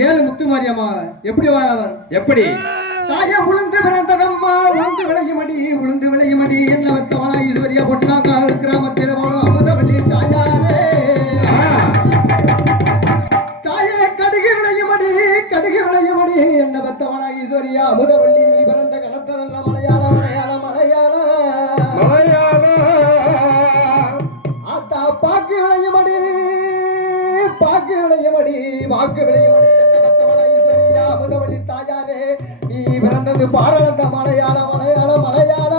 ஏழு முத்து மாரியம்மா எப்படி வாரவர் எப்படி தாய உளுந்து பிறந்ததம்மா உளுந்து விளையுமடி உளுந்து விளையுமடி என்ன வத்தவனா ஈஸ்வரியா பொன்னாங்கால் கிராமத்தில் போனோம் அமுதவள்ளி தாயாரே தாயே கடுகு விளையுமடி என்ன வத்தவனா ஈஸ்வரியா அமுதவள்ளி நீ பிறந்த கணத்ததல்ல மலையாள மலையாள மலையாள ஆத்தா பாக்கு விளையுமடி வாக்கு விளையுமடி என்ன வத்தவனா ஈஸ்வரியா அமுதவள்ளி தாயாரே நீ பிறந்தது பாரளந்த மலையாள மலையாள மலையாள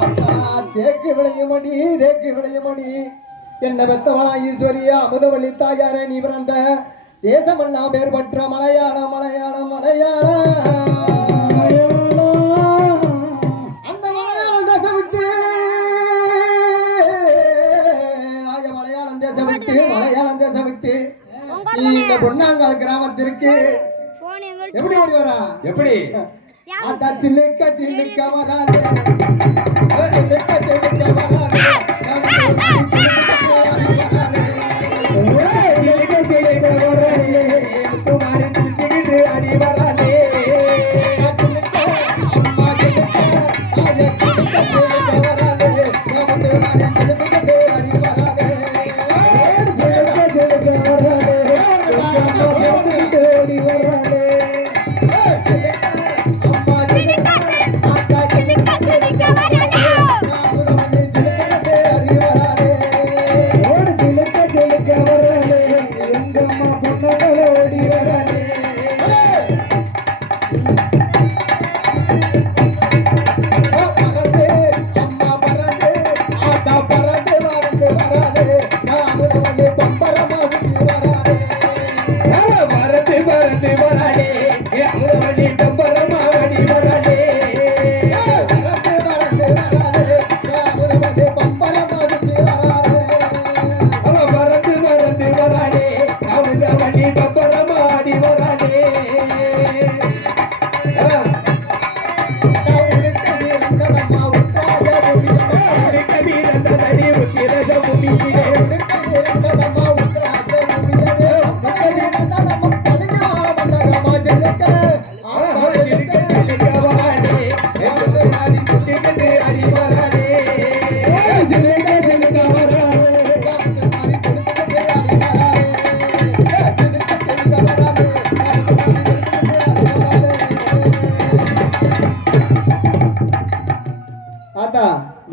ஆத்தா தேக்கு விளையுமடி என்ன வெத்தவளா ஈஸ்வரியா அமுதவள்ளி தாயாரே நீ பிறந்த தேசமெல்லாம் பேர் பெற்ற மலையாள மலையாள மலையாள அந்த மலையாளம் தேசம் விட்டு மலையாளம் தேசம் விட்டு நீ இந்த பொன்னாங்கால் கிராமத்திற்கு எப்படி ஓடி வரா எப்படி ஆத்தா சில்லுக்க வராதே சில்லுக்க வராதே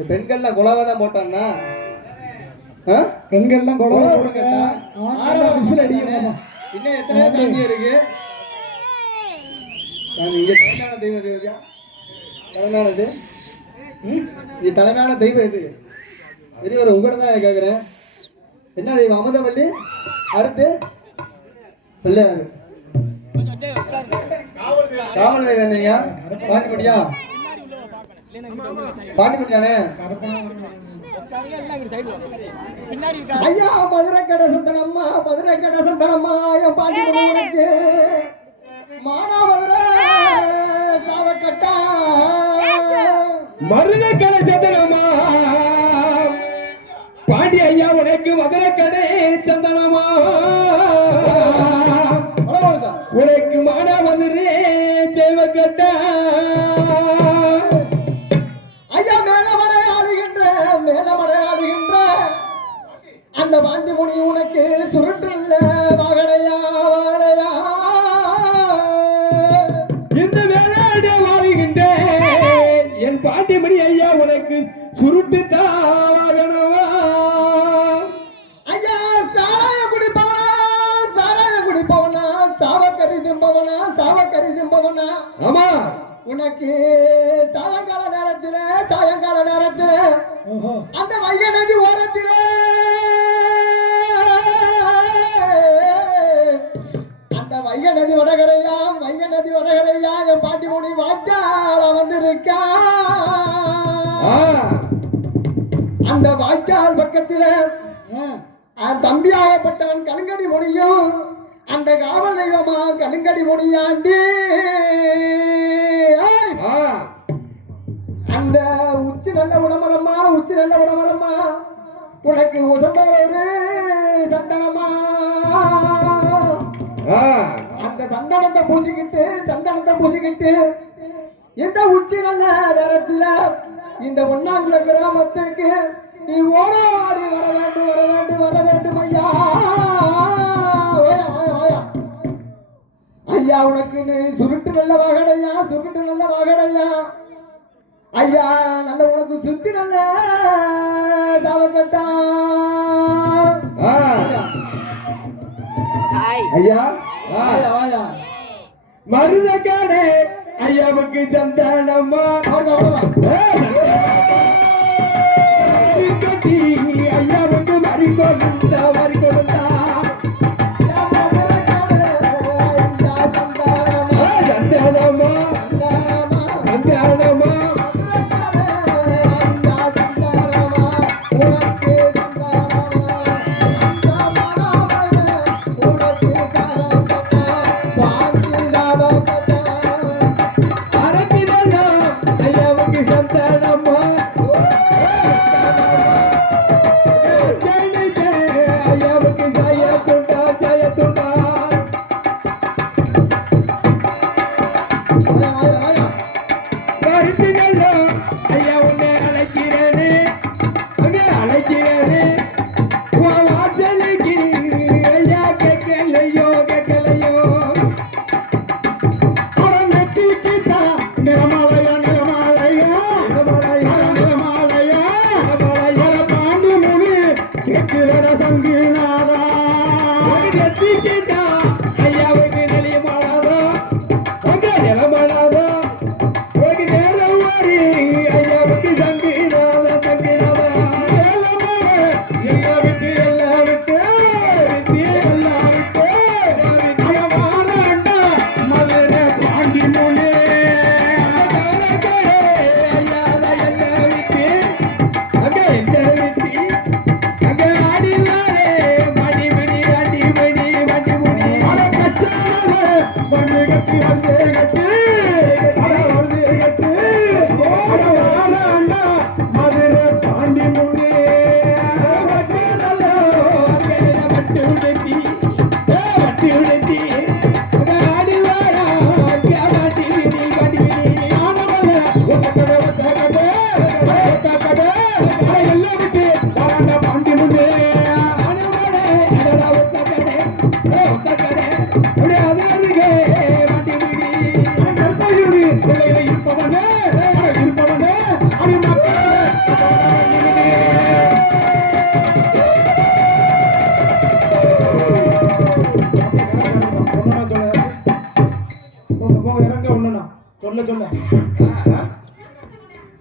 பெண்கள்லாம் குலவாதான் போட்டான்னா பெண்கள்லாம் குலவா இன்னும் எத்தனை சாமி இருக்கு இங்க தலைமையான தெய்வம் எது தலைமையானது இது தலைமையான தெய்வம் எது பெரியவர் உங்கள்கிட்ட தான் கேட்குறேன் என்ன தெய்வம் அமுதவள்ளி அடுத்து பிள்ளையாரு காவல் தெய்வம் என்னங்க பாண்டிமணியா பாண்டிமணியானே ஐயா மதுரை கடை சந்தனம்மா என் பாண்டிமணி உனக்கு மானாமதுரை சாவக்கட்டா மருத கடை சந்தனமா பாண்டி ஐயா உனக்கு மதுரை கடை சந்தனமா உனக்கு மானாமதுரை செய்வக்கட்டா அந்த பாண்டிமுனி உனக்கு சுருட்டுள்ள வாகனையா இந்த வேளாட வாழ்கின்ற என் பாண்டிமணி ஐயா உனக்கு சுருட்டு வாகனமா ஐயா சாராய குடிப்பவனா சாவக்கறி திம்பவனா ஆமா உனக்கு சாயங்கால நேரத்துல அந்த வைய நதி ஓரத்தில் அந்த வைய நதி வடகரையா என் பாண்டிமுனி வாய்க்கால வந்திருக்கா அந்த வாய்க்கால் பக்கத்துல தம்பியாகப்பட்டவன் கலுங்கடி முனியும் அந்த காவல் தெய்வமா கலுங்கடி முனியாண்டி அந்த உச்சி நல்ல உடமரம்மா உனக்கு உசந்தவரொரு சந்தனமா அந்த சந்தனத்தை பூசிக்கிட்டு இந்த உச்சி நல்ல நேரத்துல இந்த ஒன்னாங்குள கிராமத்துக்கு நீ ஓடாடி வர வேண்டும் ஐயா ஐயா உனக்கு சுருட்டு நல்ல வாகடையா ஐயா நல்ல உனக்கு சுத்தி நல்ல சாவக்கட்டா ஐயா வாயா மருதக்காடே ஐயாவுக்கு சந்தானம்மா கட்டி ஐயாவுக்கு மறி கொடுத்தா சந்தானம்மா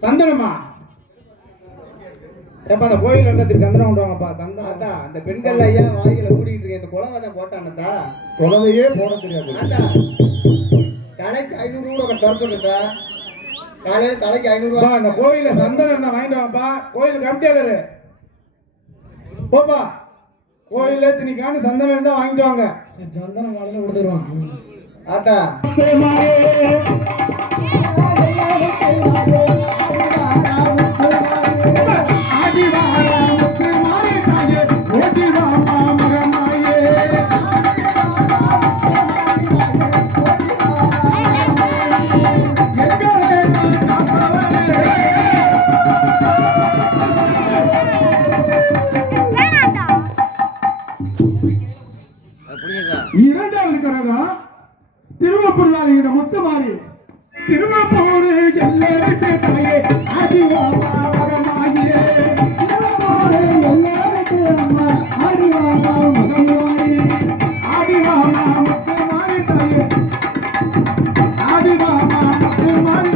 சந்தனமா எப்ப அந்த கோயில் இருந்தா சந்தனம் கொண்டு வாங்கப்பா. அதான் அந்த பெண்கள் ஐயா வாயில மூடிட்டு இருக்கேன் இந்த குழந்தை தான் போட்டானதா குழந்தையே போட தெரியாது. அதான் தலைக்கு 500 ரூபா தர சொல்லுதா காலையில தலைக்கு 500 ரூபா. அந்த கோயில சந்தனம் என்ன வாங்கிட்டு வாங்கப்பா. கோயில் கமிட்டியாளரு போப்பா கோயில திணிக்கான சந்தனம் இருந்தா வாங்கிட்டு வாங்க. சந்தனம் காலையில கொடுத்துருவான். அதான் இரண்டாவது கரகம் திருவப்பூர் வாழையிட முத்துமாரி திருவப்பூர் எல்லாருக்கு தாயே ஆடிவாமா மகமாயே எல்லாருக்கு அம்மா ஆடிவாமா மகமாயே ஆடிவாமா முத்துமாரி தாயே ஆடிவாமா முத்துமாரி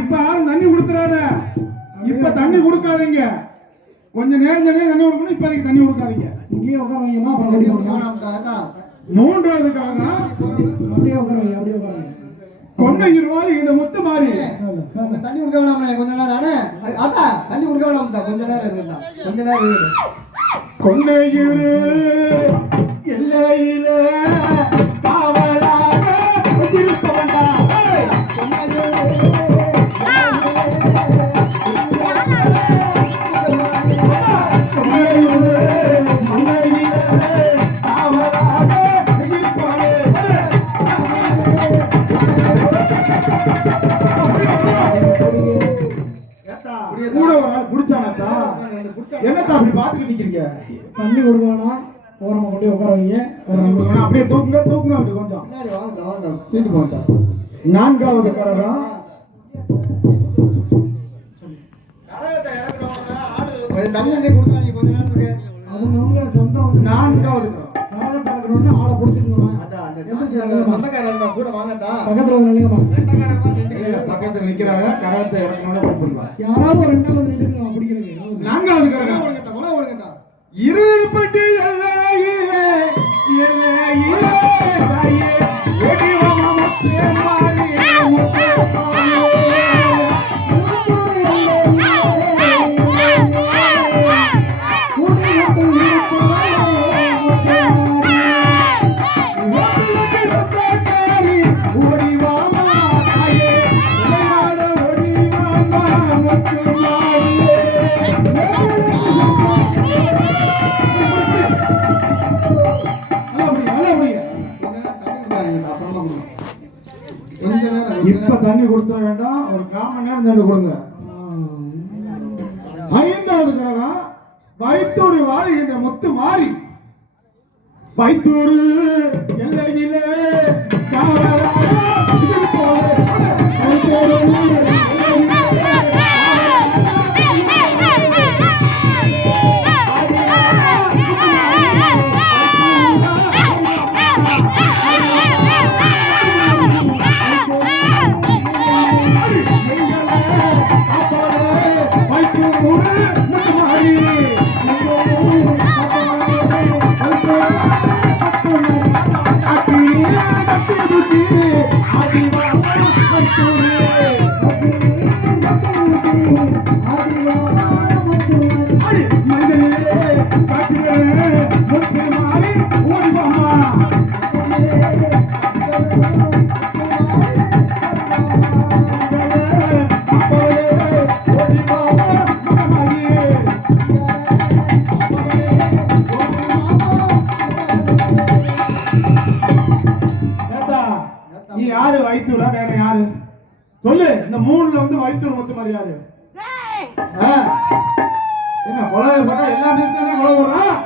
இப்ப யாரும் தண்ணி கொடுத்துறாத. இப்ப தண்ணி கொடுக்காதீங்க. கொஞ்ச நேரம் தண்ணி கொடுக்கணும். இப்ப அதுக்கு தண்ணி கொடுக்காதீங்க. இங்கேயே உட்காருவீங்கம்மா. மூன்றாவதுக்காக அப்படியே உட்காருவீங்க. கொண்டையிருவாள் இந்த முத்து மாறி தண்ணி கொடுக்க வேணாம் கொஞ்ச நேரம். அதான் தண்ணி கொடுக்க வேணாம் கொஞ்ச நேரம் இருக்குதா கொஞ்ச நேரம் இருக்கு. கொண்டையிரு எல்லையில காவலாக குடிக்க தண்ணி கொடுக்க வேணாம், ஓரமா கொண்டு போய் உட்கார வைங்க. அப்படியே தூக்குங்க அப்படி கொஞ்சம். முன்னாடி வாங்க வாங்க தூக்கிட்டு போட்டா. நான்காவது கரகம் கொஞ்சம் தண்ணி வந்து கொடுத்தாங்க கொஞ்ச நேரத்துக்கு. அவங்க சொந்தம் வந்து நான்காவது கரகம் கரகத்தை இறக்கணும்னு ஆளை பிடிச்சிக்கணுமா? அதான் அந்த சொந்தக்காரர் இருந்தா கூட வாங்கத்தா. பக்கத்துல வந்து நில்லுங்கம்மா. சொந்தக்காரமா நின்று பக்கத்துல நிக்கிறாங்க. கரகத்தை இறக்கணும்னு கொடுத்துருக்கலாம். யாராவது ஒரு ரெண்டாவது வந்து நின்றுக்கலாம் பிடிக்கிறதுக்கு. நான்காவது கரகம் ஓடுங்கத்தா கொலை ஓடுங்கத்தா. இருபட்டி எல்லையிலே எல்லையிலே தாயே ஒடிவம முத்தே மாறியே முத்தே மாறியே இப்ப தண்ணி கொடுத்துட வேண்டாம். ஒரு 1/4 மணி நேரம் தண்ணி கொடுங்க. ஐந்தாவது கரகம் வைத்தூர் வாழுகின்ற முத்து மாறி வைத்தூர் எல்லையிலே நீ யாரு? வைத்தூரா வேற யாரு சொல்லு. இந்த 3ல வந்து வைத்தூர் முத்து மாதிரி யாரு? என்ன கொலை போட்டா எல்லாமே கொலை போடுறான்.